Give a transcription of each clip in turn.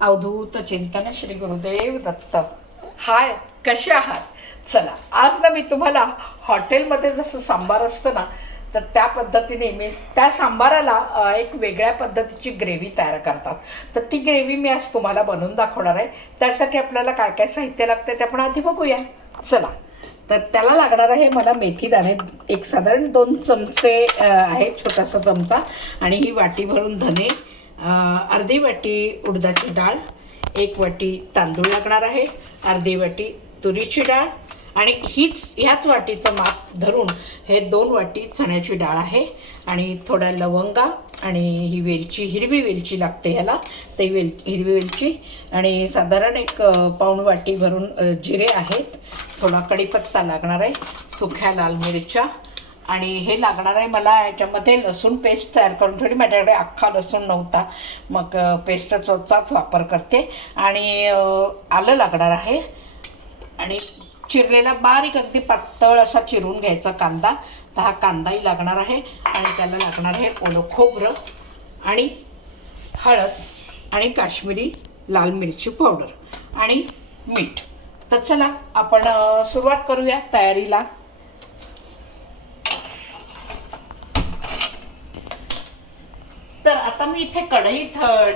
अवधूत चिंतन श्री गुरुदेव दत्त। हाय, कसे आहात? चला, आज ना मी तुम्हाला हॉटेलमध्ये जसं सांबार असतं ना, तर त्या पद्धतीने मी त्या सांबाराला एक वेगळ्या पद्धतीची ग्रेव्ही तयार करतात। तर ती ग्रेव्ही मी आज तुम्हाला बनवून दाखवणार आहे। त्यासाठी आपल्याला काय काय साहित्य लागते ते आपण आधी बघूया। चला, तर त्याला लागणार आहे मला मेथी दाणे एक साधारण 2 चमचे आहे, छोटासा चमचा, आणि ही वाटी भरून धने, अर्धी वाटी उडदाची डाळ, 1 वाटी तांदूळ लागणार आहे, अर्धी वाटी तुरीची डाळ, आणि ह्याच वाटीचं माप धरून हे 2 वाटी चण्याची डाळ आहे, आणि थोड्या लवंगा, आणि ही वेलची, हिरवी वेलची लागते ह्याला, ते हिरवी वेलची, आणि साधारण एक पाऊण वाटी भरून जिरे आहेत, थोडा कढीपत्ता लागणार आहे, सुक्या लाल मिरच्या, आणि हे लागणार आहे मला याच्यामध्ये लसूण पेस्ट तयार करून ठेवली। माझ्याकडे अख्खा लसूण नव्हता, मग पेस्टचाच वापर करते, आणि आलं लागणार आहे, आणि चिरलेला बारीक अगदी पातळ असा चिरून घ्यायचा कांदा, तर हा कांदाही लागणार आहे, आणि त्याला लागणार आहे ओलं खोबरं, आणि हळद, आणि काश्मीरी लाल मिरची पावडर, आणि मीठ। तर चला आपण सुरुवात करूया तयारीला। तर आता मी इथे कढई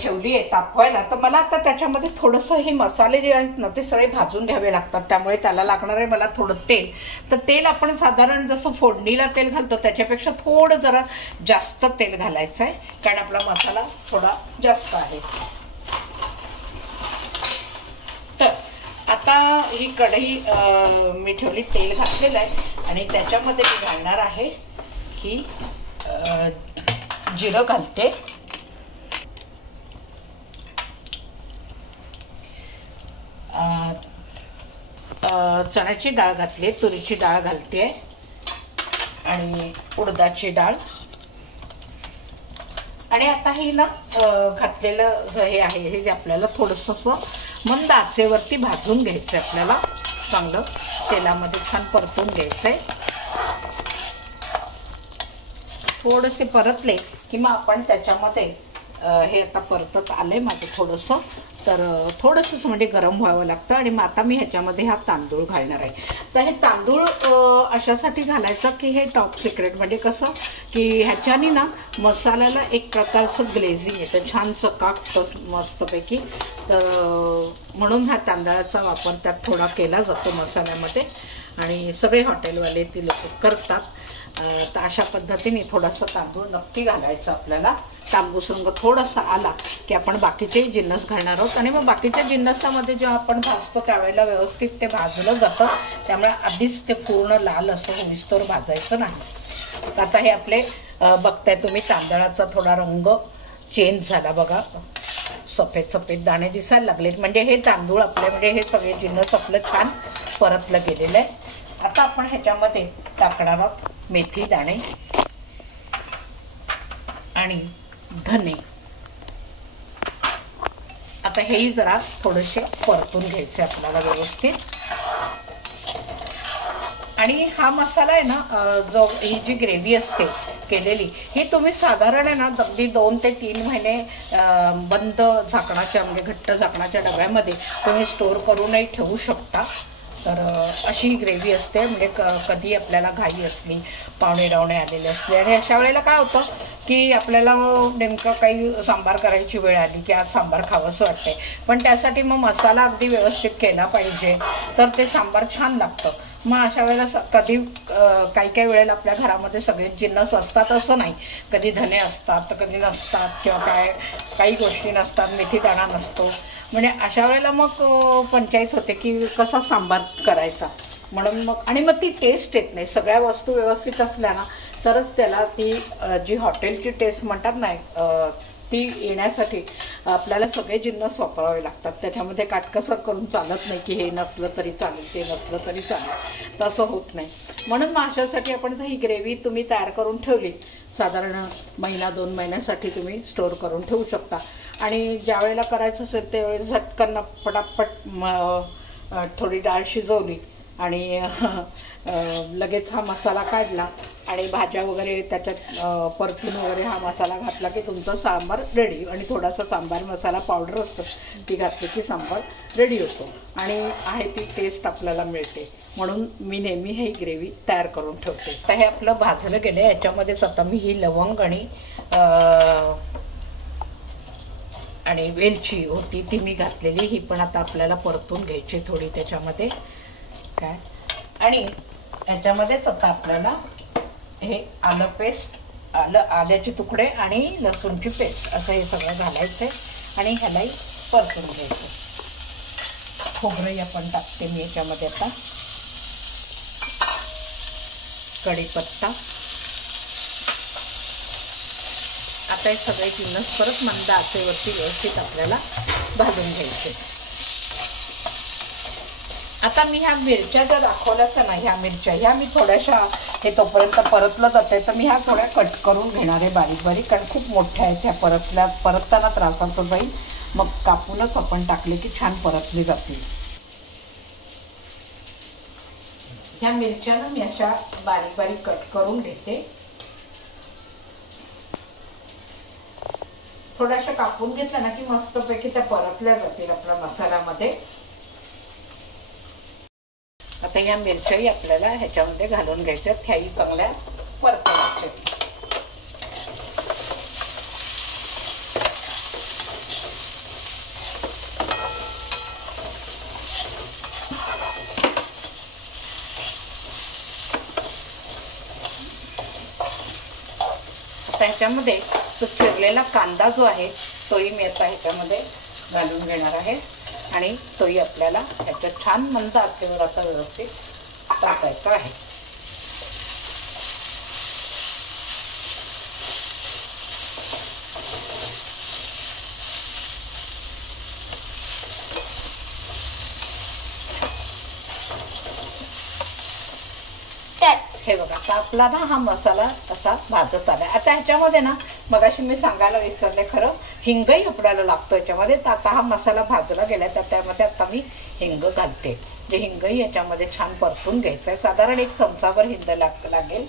ठेवली आहे तापवायला। तर मला आता त्याच्यामध्ये थोडंसं हे मसाले जे आहेत ना ते सगळे भाजून घ्यावे लागतात, त्यामुळे त्याला लागणार आहे मला थोडं तेल। तर तेल आपण साधारण जसं फोडणीला तेल घालतो त्याच्यापेक्षा थोडं जरा जास्त तेल घालायचं आहे, कारण आपला मसाला थोडा जास्त आहे। तर आता ही कढई मी ठेवली, तेल घातलेलं आहे, आणि त्याच्यामध्ये मी घालणार आहे ही जिरं घालते, चण्याची डाळ घातली, तुरीची डाळ घालते, आणि उडदाची डाळ, आणि आता हे ना घातलेलं हे आहे, हे आपल्याला थोडंसं मंद आचेवरती भाजून घ्यायचं, आपल्याला चांगलं तेलामध्ये छान परतून घ्यायचंय। थोडेसे परतले की मग आपण त्याच्यामध्ये हे आता परतत आले माझं थोडंसं, तर थोडंसं म्हणजे गरम व्हावं लागतं, आणि मग आता मी ह्याच्यामध्ये हा तांदूळ घालणार आहे। तर हे तांदूळ अशासाठी घालायचं की हे टॉप सिक्रेट, म्हणजे कसं की ह्याच्याने ना मसाल्याला एक प्रकारचं ग्लेझिंग येतं, छान चकाकतं मस्तपैकी। तर म्हणून ह्या तांदळाचा वापर त्यात थोडा केला जातो मसाल्यामध्ये, आणि सगळे हॉटेलवाले ती लोक करतात। तर अशा पद्धतीने थोडासा तांदूळ नक्की घालायचा आपल्याला। तांबूस रंग थोडासा आला की आपण बाकीचे जिन्नस घालणार आहोत, आणि मग बाकीच्या जिन्नसामध्ये जेव्हा आपण भाजतो त्यावेळेला व्यवस्थित ते भाजलं जातं, त्यामुळे आधीच ते पूर्ण लाल असं होईस्तोवर भाजायचं नाही। तर आता हे आपले बघताय तुम्ही तांदळाचा थोडा रंग चेंज झाला बघा, सफेद सफेद दाणे दिसायला लागलेत, म्हणजे हे तांदूळ आपले, म्हणजे हे सगळे जिन्नस आपलं छान परतलं गेलेलं आहे। आता आपण ह्याच्यामध्ये टाकणार आहोत मेथी दाणे आणि धने। आता हेही जरा थोडेसे परतून घ्यायचे आपल्याला व्यवस्थित, आणि हा मसाला आहे ना, जो ही जी ग्रेव्ही असते केलेली, ही तुम्ही साधारण आहे ना अगदी 2 ते 3 महिने बंद झाकणाच्या, म्हणजे घट्ट झाकणाच्या डब्यामध्ये तुम्ही स्टोर करूनही ठेवू शकता। तर अशी ग्रेव्ही असते, म्हणजे कधी आपल्याला घाई असली, पाहुणे डावणे आलेले असले, आणि अशा वेळेला काय होतं की आपल्याला नेमकं काही सांबार करायची वेळ आली की आज सांबार खावंसं वाटतंय, पण त्यासाठी मग मसाला अगदी व्यवस्थित केला पाहिजे, तर ते सांबार छान लागतं। मग अशा वेळेला कधी काही वेळेला आपल्या घरामध्ये सगळेच जिन्नस असतात असं नाही, कधी धने असतात तर कधी नसतात, किंवा काही गोष्टी नसतात, मेथी दाणा नसतो, म्हणजे अशा वेळेला मग पंचायत होते की कसा सांबार करायचा, म्हणून मग, आणि मग ती टेस्ट येत नाही। सगळ्या वस्तू व्यवस्थित असल्या ना तरच त्याला ती जी हॉटेलची टेस्ट म्हणतात ना ती येण्यासाठी आपल्याला सगळे जिन्नस वापरावे लागतात। त्याच्यामध्ये काटकसर करून चालत नाही की हे नसलं तरी चालेल, ते नसलं तरी चालेल, तसं होत नाही। म्हणून मग अशासाठी आपण ही ग्रेव्ही तुम्ही तयार करून ठेवली, साधारण 1-2 महिन्यासाठी तुम्ही स्टोर करून ठेवू शकता, आणि ज्या वेळेला करायचं असेल त्यावेळेला झटकन पटापट थोडी डाळ शिजवली आणि लगेच हा मसाला काढला आणि भाज्या वगैरे त्याच्यात परतून वगैरे हा मसाला घातला की तुमचं सांबार रेडी. आणि थोडासा सांबार मसाला पावडर असतं, ती घातली की सांबार रेडी होतो आणि आहे ती टेस्ट आपल्याला मिळते. म्हणून मी नेहमी ही ग्रेव्ही तयार करून ठेवते. आता हे आपलं भाजलं गेलं. याच्यामध्येच आता मी ही लवंग आणि वेलची होती ती मी घातलेली, ही पण आता आपल्याला परतून घ्यायची थोडी त्याच्यामध्ये काय. आणि याच्यामध्येच आता आपल्याला हे आलं पेस्ट, आल्याचे तुकडे आणि लसूणची पेस्ट असं हे सगळं घालायचं आणि ह्यालाही परतून घ्यायचं. खोबरंही आपण टाकते मी याच्यामध्ये आता, कढीपत्ता. आता हे सगळे जिन्नस परत मंद आचेवरती व्यवस्थित आपल्याला भाजून घ्यायचे. आता मी ह्या मिरच्या जर दाखवल्या तर नाही, ह्या मी थोड्याशा हे तोपर्यंत परतलं जाते तर मी ह्या थोड्या कट करून घेणार आहे बारीक बारीक, कारण खूप मोठ्या आहेत ह्या. परतताना त्रासाचं जाईल, मग कापूनच आपण टाकले की छान परतले जातील. ह्या मिरच्याला मी अशा बारीक बारीक कट करून घेते. थोड्याशा कापून घेतल्या ना की मस्तपैकी त्या परतल्या जातील आपल्या मसाल्यामध्ये. आता या मिरच्याही आपल्याला ह्याच्यामध्ये घालून घ्यायच्यात, ह्याही चांगल्या परतवायच्या. आता ह्याच्यामध्ये तो चिरलेला कांदा जो आहे तोही मी आता ह्याच्यामध्ये घालून घेणार आहे आणि तोही आपल्याला ह्याच्यात छान मंद आचेवर आता व्यवस्थित टाकायचा आहे. हे बघा आता आपला ना हा मसाला असा भाजत आला. आता ह्याच्यामध्ये ना मगाशी मी सांगायला विसरले, खरं हिंगही आपल्याला लागतो याच्यामध्ये. तर आता हा मसाला भाजला गेला तर त्यामध्ये आता मी हिंग घालते. जे हिंगही याच्यामध्ये छान परतून घ्यायचं आहे. साधारण 1 चमचाभर हिंग लागेल.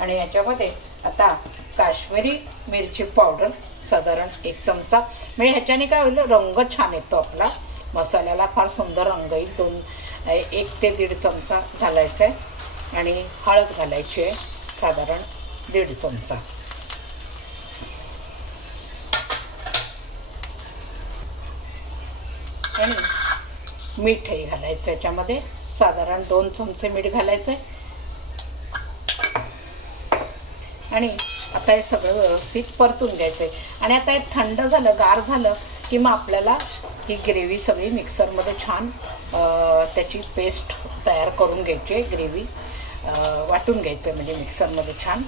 आणि याच्यामध्ये आता काश्मीरी मिरची पावडर साधारण 1 चमचा, म्हणजे ह्याच्याने काय होईल, रंग छान येतो आपला मसाल्याला, फार सुंदर रंग येईल. 1 ते 1.5 चमचा घालायचा आहे. आणि हळद घालायची आहे साधारण 1.5 चमचा. आणि मीठही घालायचं याच्यामध्ये, साधारण 2 चमचे मीठ घालायचं आहे. आणि आता हे सगळं व्यवस्थित परतून घ्यायचं आहे. आणि आता हे थंड झालं, गार झालं की मग आपल्याला ही ग्रेव्ही सगळी मिक्सरमध्ये छान त्याची पेस्ट तयार करून घ्यायची आहे. ग्रेव्ही वाटून घ्यायचं म्हणजे मिक्सरमध्ये छान.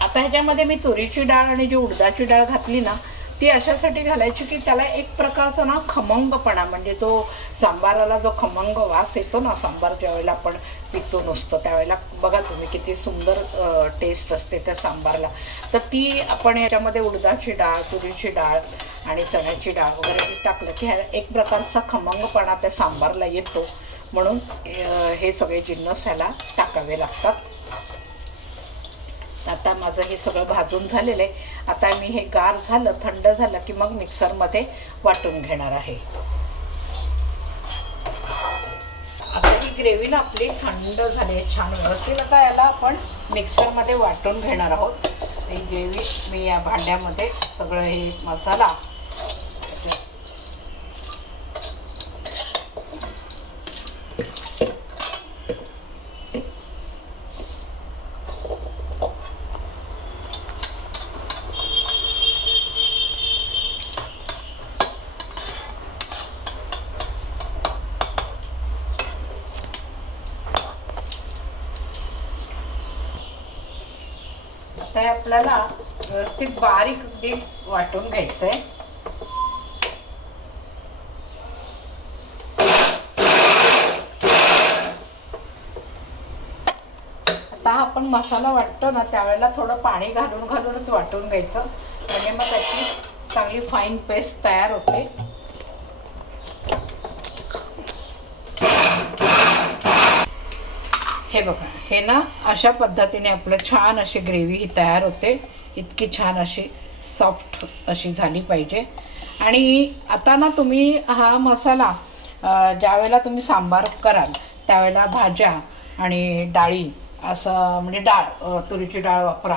आता ह्याच्यामध्ये मी तुरीची डाळ आणि जी उडदाची डाळ घातली ना ती अशासाठी घालायची की त्याला एक प्रकारचा ना खमंगपणा, म्हणजे तो सांबाराला जो खमंग वास येतो ना, सांबार ज्यावेळेला आपण पितो नुसतं त्यावेळेला बघा तुम्ही किती सुंदर टेस्ट असते त्या सांबारला. तर ती आपण याच्यामध्ये उडदाची डाळ, तुरीची डाळ आणि चण्याची डाळ वगैरे टाकलं की एक प्रकारचा खमंगपणा त्या सांबारला येतो. म्हणून हे सगळे जिन्नस ह्याला टाकावे लागतात. आता माझं हे सगळं भाजून झालेलं आहे. आता मी हे गार झालं, थंड झालं की मग मिक्सरमध्ये वाटून घेणार आहे. आता ही ग्रेव्ही ना आपली थंड झाली आहे छान व्यवस्थित. आता याला आपण मिक्सरमध्ये वाटून घेणार आहोत. ही ग्रेव्ही मी या भांड्यामध्ये सगळं हे मसाला आता आपल्याला व्यवस्थित बारीक अगदी वाटून घ्यायचंय. आता आपण मसाला वाटतो ना त्यावेळेला थोडं पाणी घालूनच वाटून घ्यायचं, म्हणजे मग त्याची चांगली फाईन पेस्ट तयार होते. हे बघा, हे ना अशा पद्धतीने आपलं छान अशी ग्रेव्ही ही तयार होते. इतकी छान अशी सॉफ्ट अशी झाली पाहिजे. आणि आता ना तुम्ही हा मसाला ज्यावेळेला तुम्ही सांबार कराल त्यावेळेला भाज्या आणि डाळी असं म्हणजे डाळ, तुरीची डाळ वापरा,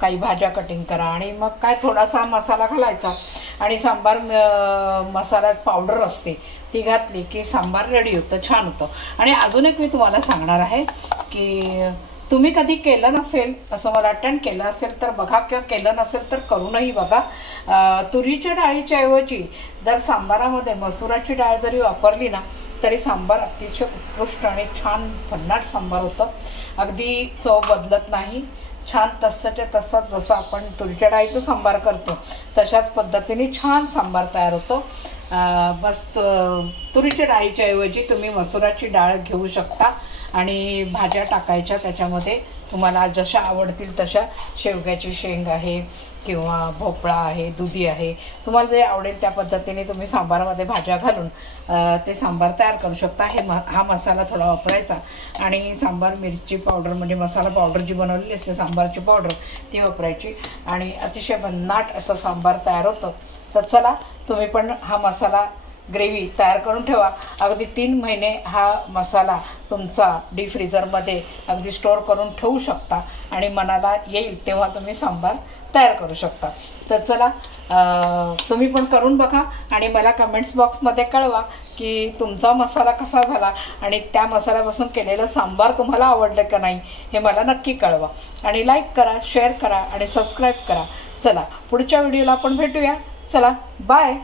काही भाज्या कटिंग करा आणि मग काय थोडासा मसाला घालायचा आणि सांबार मसाला पावडर असते ती घातली की सांबार रेडी होतं, छान होतं. आणि अजून एक मी तुम्हाला सांगणार आहे की तुम्ही कधी केलं नसेल असं मला वाटतं, केलं असेल तर बघा किंवा केलं नसेल तर करूनही बघा. तुरीच्या डाळीच्या ऐवजी जर सांबारामध्ये मसुराची डाळ जरी वापरली ना तरी सांबार अतिशय उत्कृष्ट आणि छान भन्नाट सांबार होतं. अगदी चव बदलत नाही, छान तसंच्या तसंच जसं आपण तुरीच्या डाळीचं सांबार करतो तशाच पद्धतीने छान सांबार तयार होतो. बस तुरीच्या डाळीच्या ऐवजी तुम्ही मसुराची डाळ घेऊ शकता आणि भाज्या टाकायच्या त्याच्यामध्ये, तुम्हाला जशा आवडतील तशा. शेवग्याची शेंग आहे किंवा भोपळा आहे, दुधी आहे, तुम्हाला जे आवडेल त्या पद्धतीने तुम्ही सांबारामध्ये भाज्या घालून ते सांबार तयार करू शकता. हा मसाला थोडा वापरायचा आणि सांबार मिरची पावडर म्हणजे मसाला पावडर जी बनवलेली असते सांबारची पावडर ती वापरायची आणि अतिशय भन्नाट असं सांबार तयार होतं. तर चला तुम्ही पण हा मसाला ग्रेव्ही तयार करून ठेवा. अगदी 3 महिने हा मसाला तुमचा डीप फ्रीझरमध्ये अगदी स्टोअर करून ठेवू शकता आणि मनाला येईल तेव्हा तुम्ही सांबार तयार करू शकता. तर चला तुम्ही पण करून बघा आणि मला कमेंट्स बॉक्समध्ये कळवा की तुमचा मसाला कसा झाला आणि त्या मसाल्यापासून केलेलं सांबार तुम्हाला आवडलं का नाही हे मला नक्की कळवा. आणि लाईक करा, शेअर करा आणि सबस्क्राईब करा. चला पुढच्या व्हिडिओला आपण भेटूया. चला बाय.